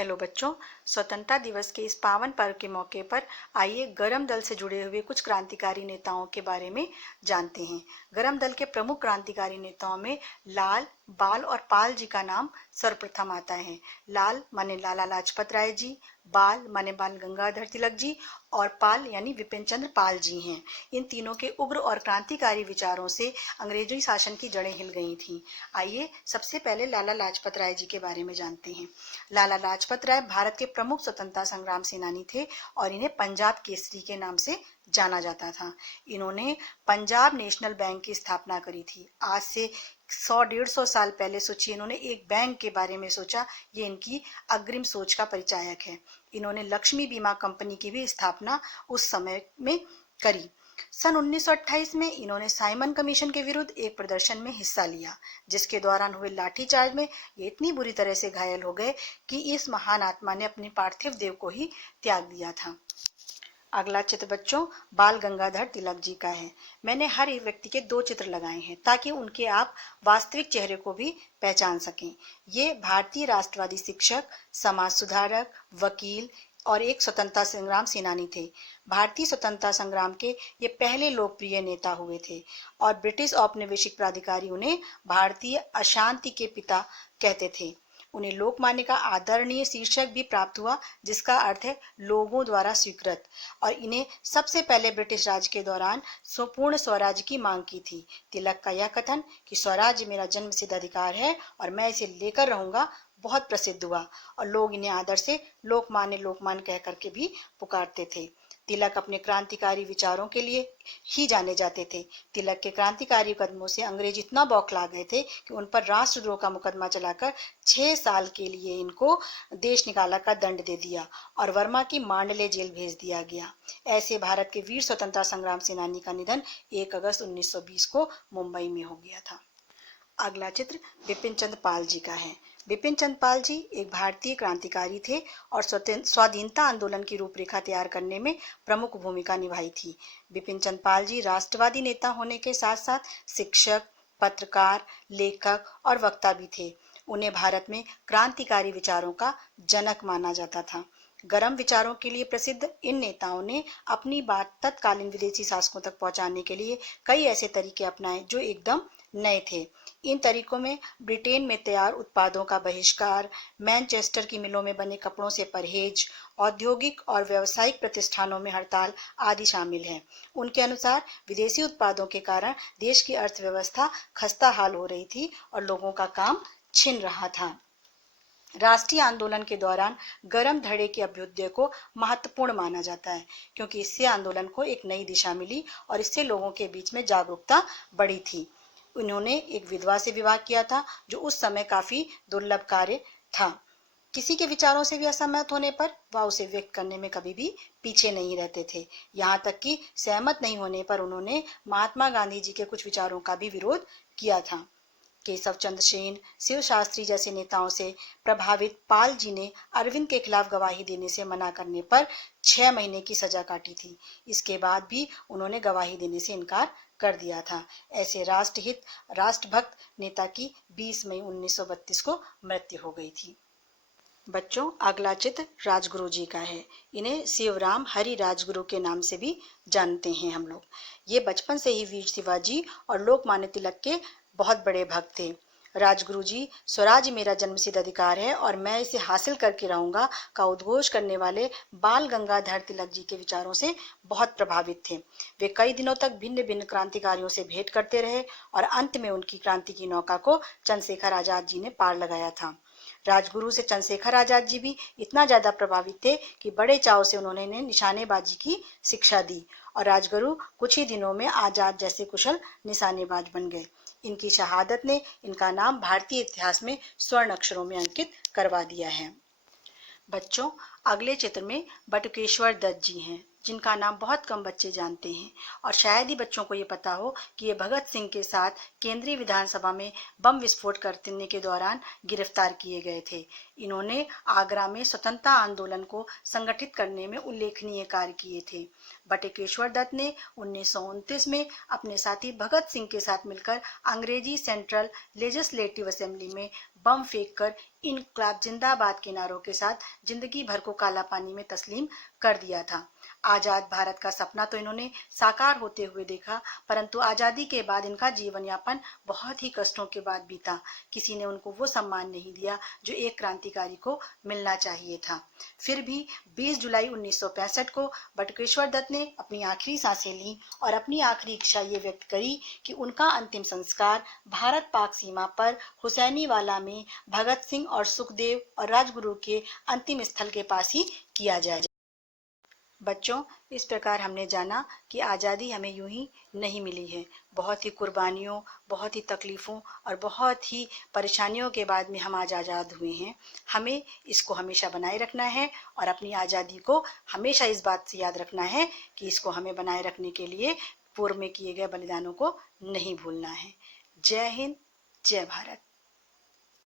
Hello बच्चों, स्वतंत्रता दिवस के इस पावन पर्व के मौके पर आइए गरम दल से जुड़े हुए कुछ क्रांतिकारी नेताओं के बारे में जानते हैं। गरम दल के प्रमुख क्रांतिकारी नेताओं में लाल, बाल और पाल जी का नाम सर्वप्रथम आता है। लाल माने लाला लाजपत राय जी, बाल माने बाल गंगाधर तिलक जी और पाल यानी विपिन चंद्र पाल जी हैं। इन तीनों के उग्र और क्रांतिकारी विचारों से अंग्रेजी शासन की जड़ें हिल गई थीं। आइए सबसे पहले लाला लाजपत राय जी के बारे में जानते हैं। लाला लाजपत राय भारत के प्रमुख स्वतंत्रता संग्राम सेनानी थे और इन्हें पंजाब केसरी के नाम से जाना जाता था। इन्होंने पंजाब नेशनल बैंक की स्थापना करी थी। आज से 100-150 साल पहले सोचिए, इन्होंने एक बैंक के बारे में सोचा। ये इनकी अग्रिम सोच का परिचायक है। इन्होंने लक्ष्मी बीमा कंपनी की भी स्थापना उस समय में करी। सन 1928 में इन्होंने साइमन कमीशन के विरुद्ध एक प्रदर्शन में हिस्सा लिया, जिसके दौरान हुए लाठीचार्ज में ये इतनी बुरी तरह से घायल हो गए कि इस महान आत्मा ने अपने पार्थिव देह को ही त्याग दिया था। अगला चित्र बच्चों बाल गंगाधर तिलक जी का है। मैंने हर एक व्यक्ति के 2 चित्र लगाए हैं ताकि उनके आप वास्तविक चेहरे को भी पहचान सकें। ये भारतीय राष्ट्रवादी शिक्षक, समाज सुधारक, वकील और एक स्वतंत्रता संग्राम सेनानी थे। भारतीय स्वतंत्रता संग्राम के ये पहले लोकप्रिय नेता हुए थे और ब्रिटिश औपनिवेशिक प्राधिकारी उन्हें भारतीय अशांति के पिता कहते थे। उन्हें लोकमान्य का आदरणीय शीर्षक भी प्राप्त हुआ, जिसका अर्थ है लोगों द्वारा स्वीकृत। और इन्हें सबसे पहले ब्रिटिश राज के दौरान संपूर्ण स्वराज की मांग की थी। तिलक का यह कथन कि स्वराज मेरा जन्मसिद्ध अधिकार है और मैं इसे लेकर रहूंगा बहुत प्रसिद्ध हुआ और लोग इन्हें आदर से लोकमान्य कह करके भी पुकारते थे। तिलक अपने क्रांतिकारी विचारों के लिए ही जाने जाते थे। तिलक के क्रांतिकारी कदमों से अंग्रेज इतना बौखला गए थे कि उन पर राष्ट्रद्रोह का मुकदमा चलाकर 6 साल के लिए इनको देश निकाला का दंड दे दिया और वर्मा की मांडले जेल भेज दिया गया। ऐसे भारत के वीर स्वतंत्रता संग्राम सेनानी का निधन 1 अगस्त 1920 को मुंबई में हो गया था। अगला चित्र विपिन चंद्र पाल जी का है। विपिन चंद्र पाल जी एक भारतीय क्रांतिकारी थे और स्वाधीनता आंदोलन की रूपरेखा तैयार करने में प्रमुख भूमिका निभाई थी। विपिन चंद्र पाल जी राष्ट्रवादी नेता होने के साथ साथ शिक्षक, पत्रकार, लेखक और वक्ता भी थे। उन्हें भारत में क्रांतिकारी विचारों का जनक माना जाता था। गरम विचारों के लिए प्रसिद्ध इन नेताओं ने अपनी बात तत्कालीन विदेशी शासकों तक पहुंचाने के लिए कई ऐसे तरीके अपनाए जो एकदम नए थे। इन तरीकों में ब्रिटेन में तैयार उत्पादों का बहिष्कार, मैनचेस्टर की मिलों में बने कपड़ों से परहेज, औद्योगिक और व्यावसायिक प्रतिष्ठानों में हड़ताल आदि शामिल हैं। उनके अनुसार विदेशी उत्पादों के कारण देश की अर्थव्यवस्था खस्ता हाल हो रही थी और लोगों का काम छिन रहा था। राष्ट्रीय आंदोलन के दौरान गरम धड़े के अभ्युदय को महत्वपूर्ण माना जाता है, क्योंकि इससे आंदोलन को एक नई दिशा मिली और इससे लोगों के बीच में जागरूकता बढ़ी थी। उन्होंने एक विधवा से विवाह किया था, जो उस समय काफी दुर्लभ कार्य था। किसी के विचारों से भी असहमत होने पर वह उसे व्यक्त करने में कभी भी पीछे नहीं रहते थे। यहाँ तक कि सहमत नहीं होने पर उन्होंने महात्मा गांधी जी के कुछ विचारों का भी विरोध किया था। केशव चंद्र सेन, शिव शास्त्री जैसे नेताओं से प्रभावित पाल जी ने अरविंद के खिलाफ गवाही देने से मना करने पर 6 महीने की सजा काटी थी। इसके बाद भी उन्होंने गवाही देने से इनकार कर दिया था। ऐसे राष्ट्रहित राष्ट्रभक्त नेता की 20 मई 1932 को मृत्यु हो गई थी। बच्चों अगला चित्र राजगुरु जी का है। इन्हें शिवराम हरि राजगुरु के नाम से भी जानते हैं हम लोग। ये बचपन से ही वीर शिवाजी और लोकमान्य तिलक के बहुत बड़े भक्त थे। राजगुरु जी स्वराज मेरा जन्मसिद्ध अधिकार है और मैं इसे हासिल करके रहूंगा का उद्घोष करने वाले बाल गंगाधर तिलक जी के विचारों से बहुत प्रभावित थे। वे कई दिनों तक भिन्न भिन्न क्रांतिकारियों से भेंट करते रहे और अंत में उनकी क्रांति की नौका को चंद्रशेखर आजाद जी ने पार लगाया था। राजगुरु से चंद्रशेखर आजाद जी भी इतना ज्यादा प्रभावित थे कि बड़े चाव से उन्होंने निशानेबाजी की शिक्षा दी और राजगुरु कुछ ही दिनों में आजाद जैसे कुशल निशानेबाज बन गए। इनकी शहादत ने इनका नाम भारतीय इतिहास में स्वर्ण अक्षरों में अंकित करवा दिया है। बच्चों अगले चित्र में बटुकेश्वर दत्त जी हैं, जिनका नाम बहुत कम बच्चे जानते हैं और शायद ही बच्चों को ये पता हो कि ये भगत सिंह के साथ केंद्रीय विधानसभा में बम विस्फोट करने के दौरान गिरफ्तार किए गए थे। इन्होंने आगरा में स्वतंत्रता आंदोलन को संगठित करने में उल्लेखनीय कार्य किए थे। बटुकेश्वर दत्त ने 1929 में अपने साथी भगत सिंह के साथ मिलकर अंग्रेजी सेंट्रल लेजिस्लेटिव असेंबली में बम फेंककर इनकलाब जिंदाबाद के नारों के साथ जिंदगी भर को काला पानी में तस्लीम कर दिया था। आजाद भारत का सपना तो इन्होंने साकार होते हुए देखा, परंतु आजादी के बाद इनका जीवन यापन बहुत ही कष्टों के बाद बीता। किसी ने उनको वो सम्मान नहीं दिया जो एक क्रांतिकारी को मिलना चाहिए था। फिर भी 20 जुलाई 1965 को बटुकेश्वर दत्त ने अपनी आखिरी सांसें ली और अपनी आखिरी इच्छा ये व्यक्त करी कि उनका अंतिम संस्कार भारत पाक सीमा पर हुसैनीवाला में भगत सिंह और सुखदेव और राजगुरु के अंतिम स्थल के पास ही किया जाए। बच्चों, इस प्रकार हमने जाना कि आज़ादी हमें यूं ही नहीं मिली है। बहुत ही कुर्बानियों, बहुत ही तकलीफ़ों और बहुत ही परेशानियों के बाद में हम आज आज़ाद हुए हैं। हमें इसको हमेशा बनाए रखना है और अपनी आज़ादी को हमेशा इस बात से याद रखना है कि इसको हमें बनाए रखने के लिए पूर्व में किए गए बलिदानों को नहीं भूलना है। जय हिंद, जय भारत।